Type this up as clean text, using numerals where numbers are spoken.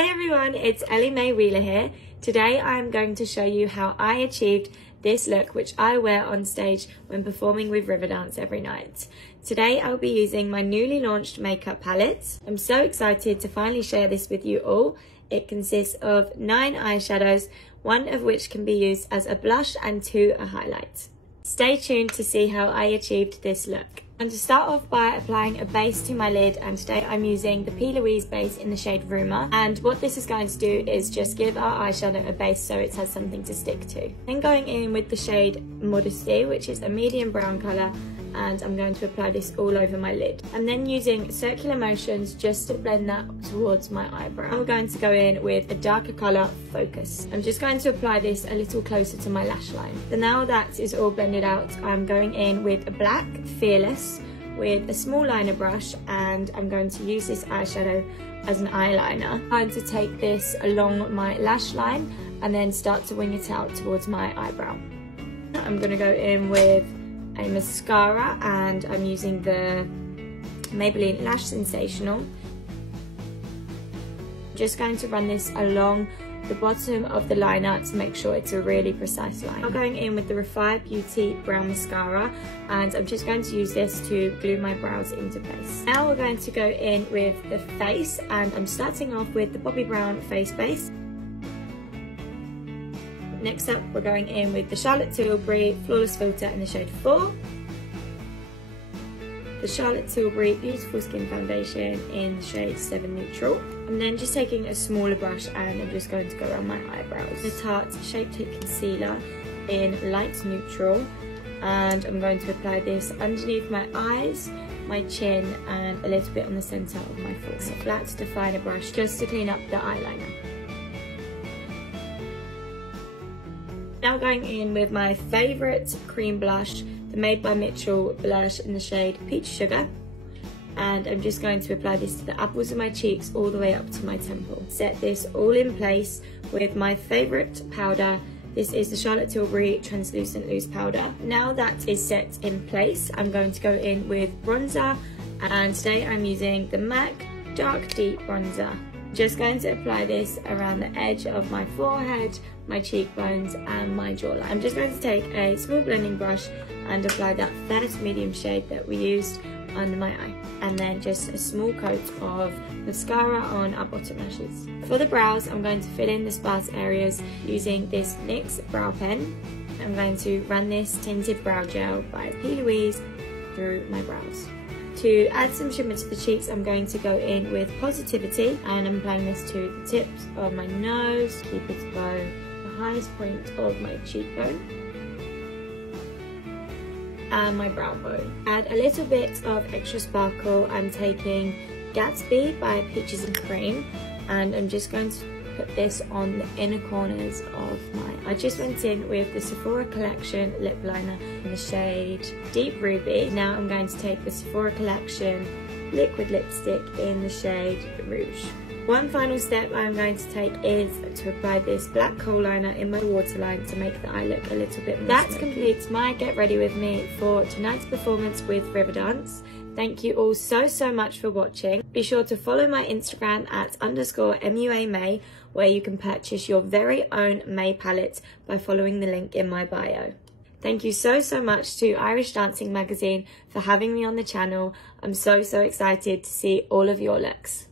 Hey everyone, it's Ellie Mae here. Today I'm going to show you how I achieved this look, which I wear on stage when performing with Riverdance every night. Today I'll be using my newly launched makeup palette. I'm so excited to finally share this with you all. It consists of 9 eyeshadows, one of which can be used as a blush and 2 a highlight. Stay tuned to see how I achieved this look. I'm going to start off by applying a base to my lid, and today I'm using the P. Louise base in the shade Rumour, and what this is going to do is just give our eyeshadow a base so it has something to stick to. Then going in with the shade Modesty, which is a medium brown colour, and I'm going to apply this all over my lid. I'm then using circular motions just to blend that towards my eyebrow. I'm going to go in with a darker colour, Focus. I'm just going to apply this a little closer to my lash line. So now that is all blended out, I'm going in with a black Fearless with a small liner brush, and I'm going to use this eyeshadow as an eyeliner. I'm going to take this along my lash line and then start to wing it out towards my eyebrow. I'm going to go in with a mascara, and I'm using the Maybelline Lash Sensational. Just going to run this along the bottom of the liner to make sure it's a really precise line. I'm going in with the Refined Beauty Brown Mascara, and I'm just going to use this to glue my brows into place. Now we're going to go in with the face, and I'm starting off with the Bobbi Brown face base. Next up, we're going in with the Charlotte Tilbury Flawless Filter in the shade 4. The Charlotte Tilbury Beautiful Skin Foundation in the shade 7 Neutral. I'm then just taking a smaller brush and I'm just going to go around my eyebrows. The Tarte Shape Tape Concealer in Light Neutral. And I'm going to apply this underneath my eyes, my chin, and a little bit on the centre of my forehead. So flat definer brush just to clean up the eyeliner. Now going in with my favourite cream blush, the Made by Mitchell blush in the shade Peach Sugar. And I'm just going to apply this to the apples of my cheeks all the way up to my temple. Set this all in place with my favourite powder. This is the Charlotte Tilbury Translucent Loose Powder. Now that is set in place, I'm going to go in with bronzer. And today I'm using the MAC Dark Deep Bronzer. Just going to apply this around the edge of my forehead, my cheekbones and my jawline. I'm just going to take a small blending brush and apply that first medium shade that we used under my eye. And then just a small coat of mascara on our bottom lashes. For the brows, I'm going to fill in the sparse areas using this NYX brow pen. I'm going to run this tinted brow gel by P. Louise through my brows. To add some shimmer to the cheeks, I'm going to go in with Positivity, and I'm applying this to the tips of my nose, Cupid's bow, the highest point of my cheekbone, and my brow bone. Add a little bit of extra sparkle. I'm taking Gatsby by Peaches and Cream, and I'm just going to put this on the inner corners of my... I just went in with the Sephora Collection lip liner in the shade Deep Ruby. Now I'm going to take the Sephora Collection liquid lipstick in the shade Rouge. One final step I'm going to take is to apply this black kohl liner in my waterline to make the eye look a little bit more That completes my get ready with me for tonight's performance with Riverdance. Thank you all so much for watching. Be sure to follow my Instagram at _MUAMay, where you can purchase your very own May palette by following the link in my bio. Thank you so much to Irish Dancing Magazine for having me on the channel. I'm so excited to see all of your looks.